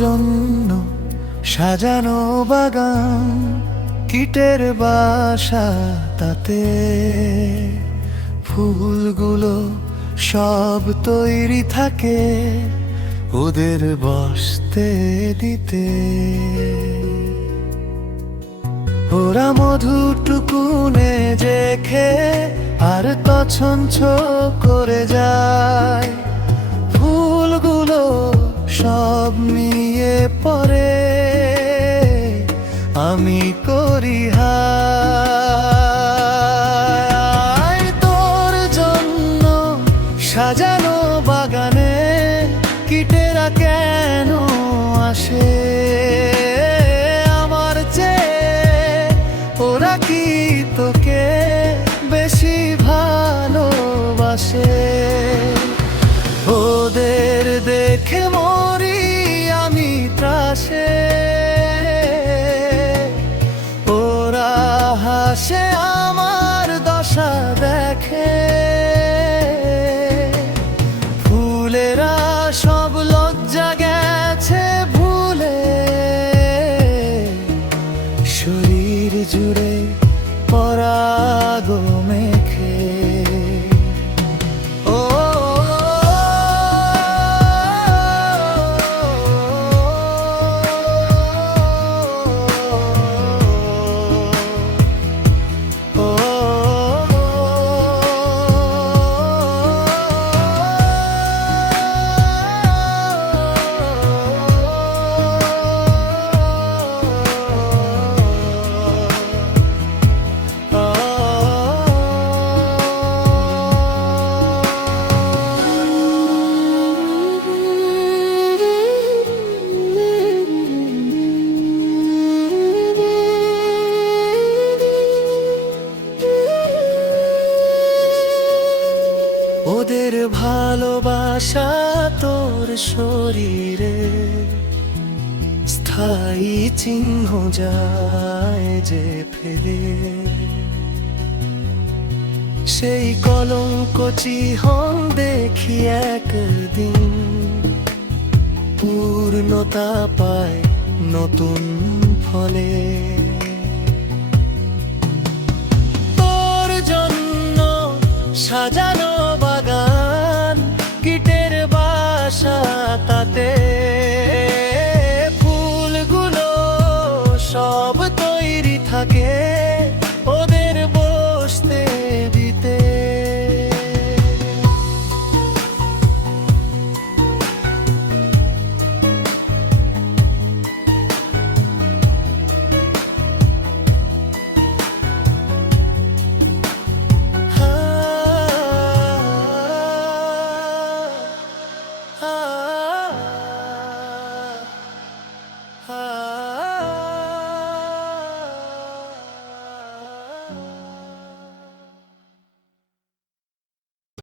জন্য সাজানো বাগান, ইটের বাসা তাতে ফুলগুলো সব তৈরি থাকে ওদের বসতে দিতে। ওরা মধুটুকুনে যেখে আর তছনছ করে যায়, ফুলগুলো সব নিয়ে পরে আমি করি হায়। তোর জন্য সাজানো বাগানে কীটেরা কেন আসে আমার চেয়ে? ওরা কি তোকে বেশি ভালোবাসে? ওদের দেখে মরি আমি ত্রাসে, ওরা হাসে আমার দশা দেখে। ফুলেরা সব লজ্জা গেছে ভুলে, শরীর জুড়ে পরাগ মেখে। ওদের ভালোবাসা তোর শরীরে স্থায়ী চিহ্ন যায় যে ফেলে, সেই কলঙ্ক চিহ্ন দেখি একদিন পূর্ণতা পায় নতুন ফলে। তোর জন্য সাজানো